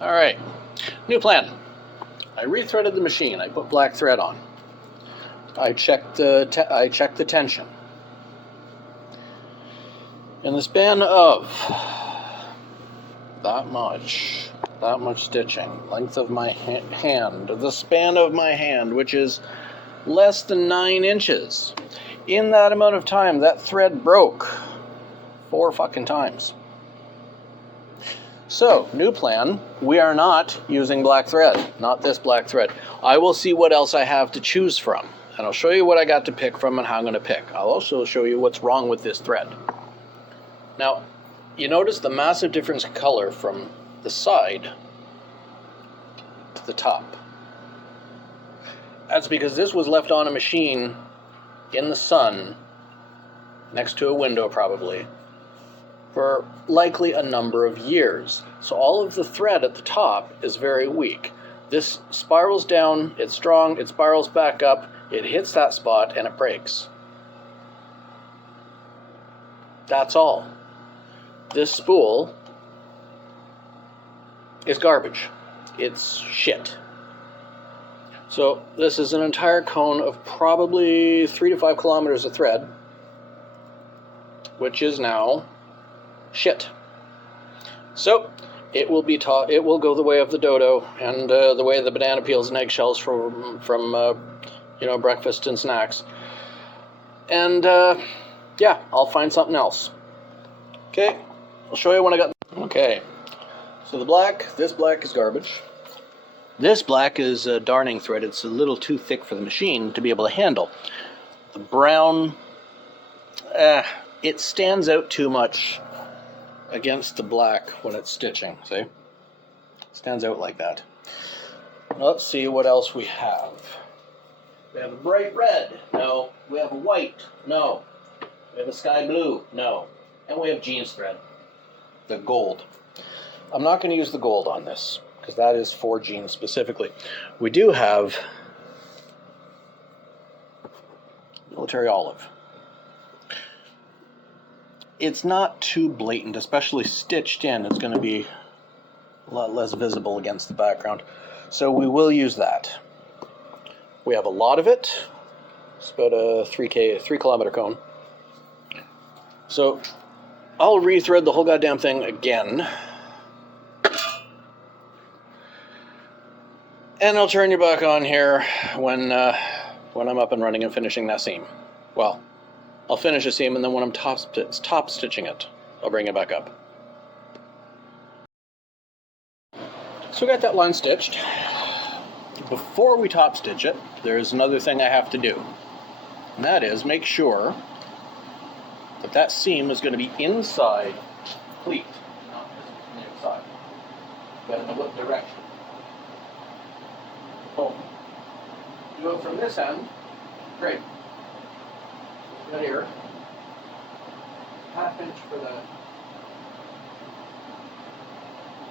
All right, new plan. I rethreaded the machine. I put black thread on. I checked the tension. In the span of that much stitching, length of my hand, the span of my hand, which is less than 9 inches. In that amount of time, that thread broke 4 fucking times. So, new plan, we are not using black thread, not this black thread. I will see what else I have to choose from, and I'll show you what I got to pick from and how I'm going to pick. I'll also show you what's wrong with this thread. Now, you notice the massive difference in color from the side to the top. That's because this was left on a machine in the sun, next to a window probably, for likely a number of years. So all of the thread at the top is very weak. This spirals down, it's strong, it spirals back up, it hits that spot, and it breaks. That's all. This spool is garbage. It's shit. So this is an entire cone of probably 3 to 5 kilometers of thread, which is now shit. So it will be it will go the way of the dodo and the way of the banana peels and eggshells from breakfast and snacks. And yeah, I'll find something else. Okay, I'll show you when I got. Okay, so this black is garbage. This black is darning thread. It's a little too thick for the machine to be able to handle. The brown, it stands out too much against the black when it's stitching, see? Stands out like that. Let's see what else we have. We have a bright red, no. We have a white, no. We have a sky blue, no. And we have jeans thread, the gold. I'm not going to use the gold on this, because that is for jeans specifically. We do have military olive. It's not too blatant, especially stitched in. It's going to be a lot less visible against the background. So we will use that. We have a lot of it. It's about a 3 kilometer cone. So I'll rethread the whole goddamn thing again. And I'll turn you back on here when I'm up and running and finishing that seam. Well, I'll finish a seam, and then when I'm top stitching it, I'll bring it back up. So we got that line stitched. Before we top stitch it, there's another thing I have to do. And that is make sure that that seam is going to be inside the pleat, not just on the outside. You gotta know what direction. Oh. Do it from this end, great. Right here, ½ inch for the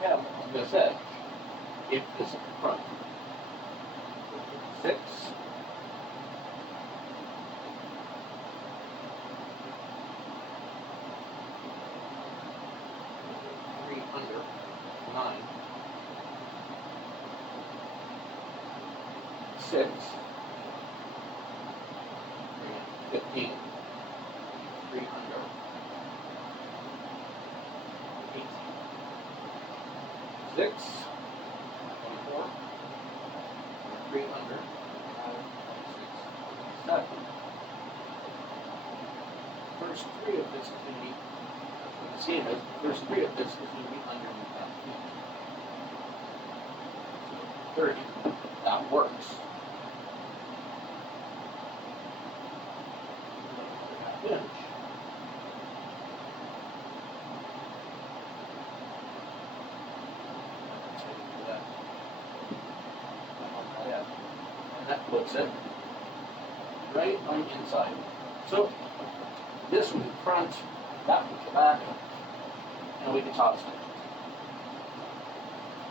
cab, as I said, if this is the front. 6. 3 under, 9. 6. 15. 3 under. 8. 6. 24. 3 under. 5, 6, 7. First 3 of this is going to be, the seam is, the first 3 of this is going to be underneath that feet. 30. That works. Finish. And that puts it right on the inside. So this one in front, that one the back, and we can top stitch.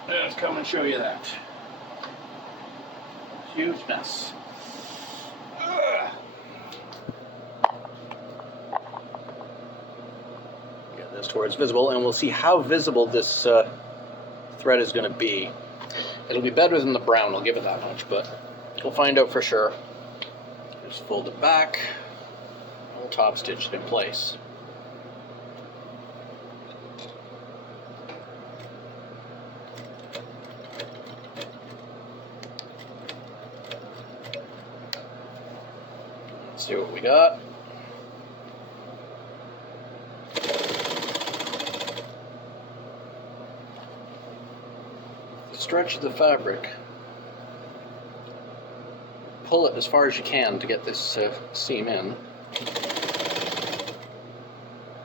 Let's come and show you that. Huge mess. Get this towards visible, and we'll see how visible this thread is going to be. It'll be better than the brown, I'll give it that much, but we'll find out for sure. Just fold it back, and we'll top stitch it in place. Let's see what we got. Stretch the fabric, pull it as far as you can to get this seam in,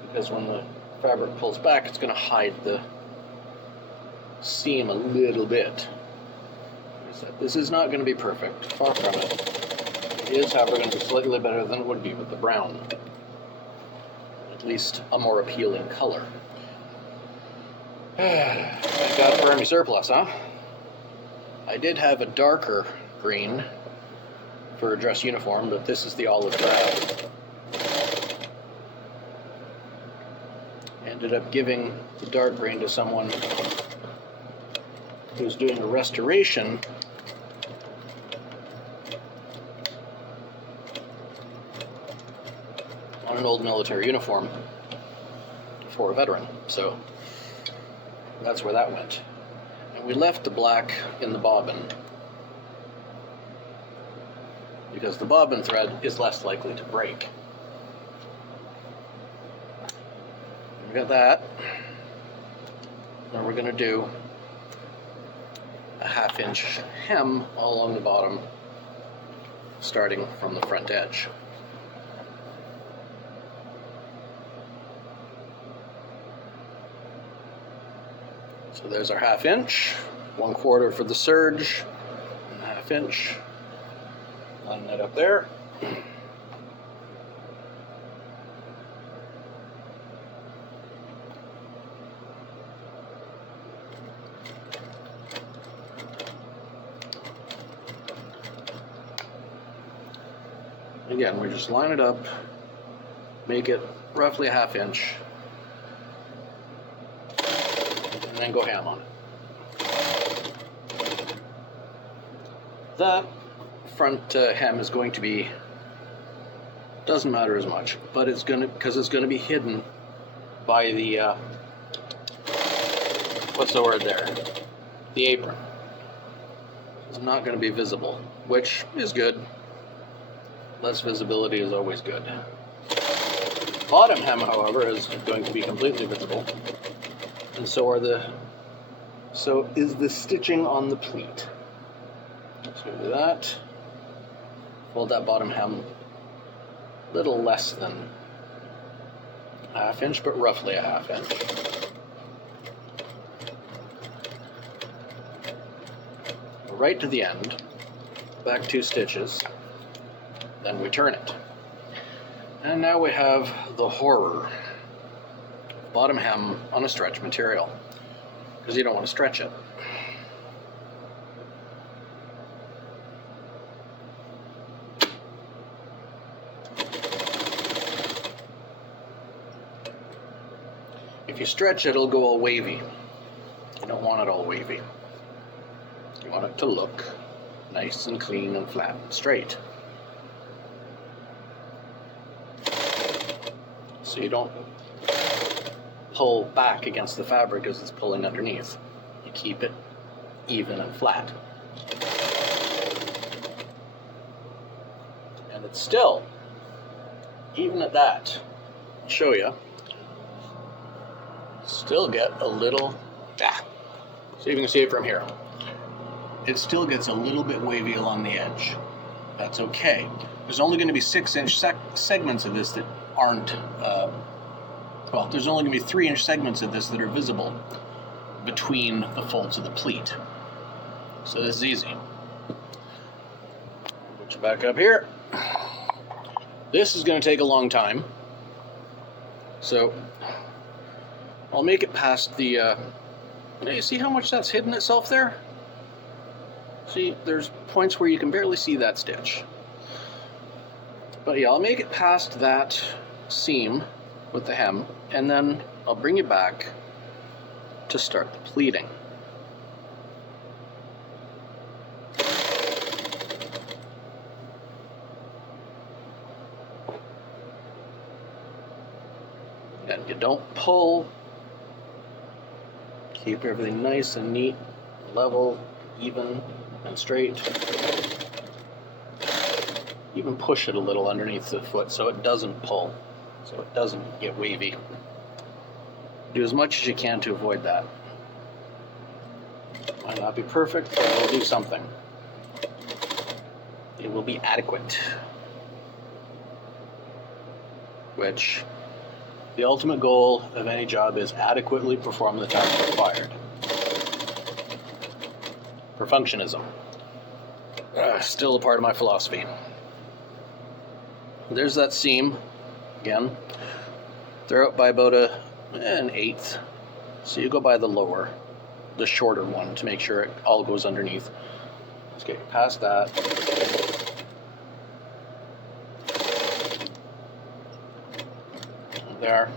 because when the fabric pulls back it's going to hide the seam a little bit. This is not going to be perfect, far from it. It is, however, going to be slightly better than it would be with the brown, at least a more appealing color. Thank God for Army surplus, huh? I did have a darker green for a dress uniform, but this is the olive drab. Ended up giving the dark green to someone who's doing a restoration on an old military uniform for a veteran, so that's where that went. And we left the black in the bobbin because the bobbin thread is less likely to break. We got that. Now we're going to do a 1/2 inch hem all along the bottom, starting from the front edge. So there's our 1/2 inch, 1/4 for the serge, and a 1/2 inch. Line that up there. Again, we just line it up, make it roughly a 1/2 inch, and then go ham on it. That front hem is going to be, doesn't matter as much, but it's going to, because it's going to be hidden by the, what's the word there? The apron. It's not going to be visible, which is good. Less visibility is always good. Bottom hem, however, is going to be completely visible, and so is the stitching on the pleat. So do that. Fold that bottom hem a little less than a 1/2 inch, but roughly a 1/2 inch. Right to the end, back 2 stitches. Then we turn it. And now we have the horror. Bottom hem on a stretch material, because you don't want to stretch it. If you stretch it, it'll go all wavy. You don't want it all wavy. You want it to look nice and clean and flat and straight. So you don't pull back against the fabric as it's pulling underneath. You keep it even and flat. And it's still, even at that, I'll show you, still get a little, so you can see it from here. It still gets a little bit wavy along the edge. That's okay. There's only going to be 6-inch segments of this that aren't, well, there's only going to be 3-inch segments of this that are visible between the folds of the pleat. So this is easy. Put you back up here. This is going to take a long time. So I'll make it past the, you see how much that's hidden itself there? See, there's points where you can barely see that stitch. But yeah, I'll make it past that seam with the hem, and then I'll bring it back to start the pleating. Don't pull. Keep everything nice and neat, level, even, and straight. Even push it a little underneath the foot so it doesn't pull, so it doesn't get wavy. Do as much as you can to avoid that. Might not be perfect, but it'll do something. It will be adequate. Which, the ultimate goal of any job is adequately perform the task required. Perfectionism. Still a part of my philosophy. There's that seam, again. They're out by about an eighth. So you go by the lower, the shorter one to make sure it all goes underneath. Let's get past that. There.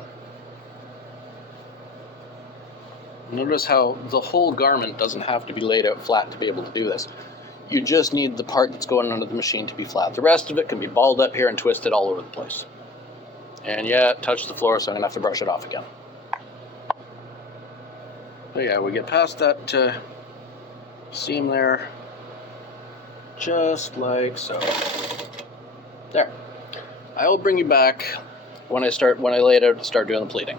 Notice how the whole garment doesn't have to be laid out flat to be able to do this. You just need the part that's going under the machine to be flat. The rest of it can be balled up here and twisted all over the place. And yeah, it touched the floor, so I'm going to have to brush it off again. So yeah, we get past that seam there, just like so. There. I will bring you back when I lay it out to start doing the pleating.